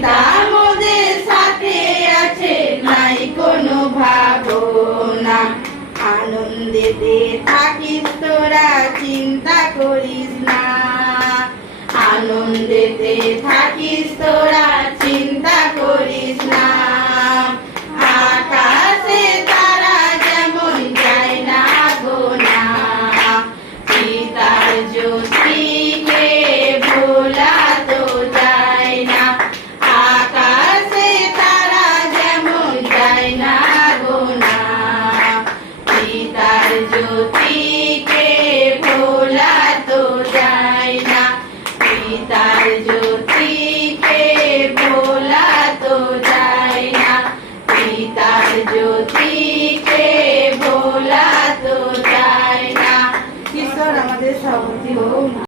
পিতা মোদের সাথে আছে, নাই কোনো ভাবনা। আনন্দেতে থাকিস তোরা, চিন্তা করিস না। আনন্দেতে থাকিস তোরা, চিন্তা করিস না। আকাশে তারা যেমন যায় না গোনা, পিতার জ্যোতিকে ভোলা তো যায় না। আকাশে তারা যেমন যায় না গোনা, পিতার জ্যোতিকে ভোলা তো যায় না। পিতার জ্যোতিকে ভোলা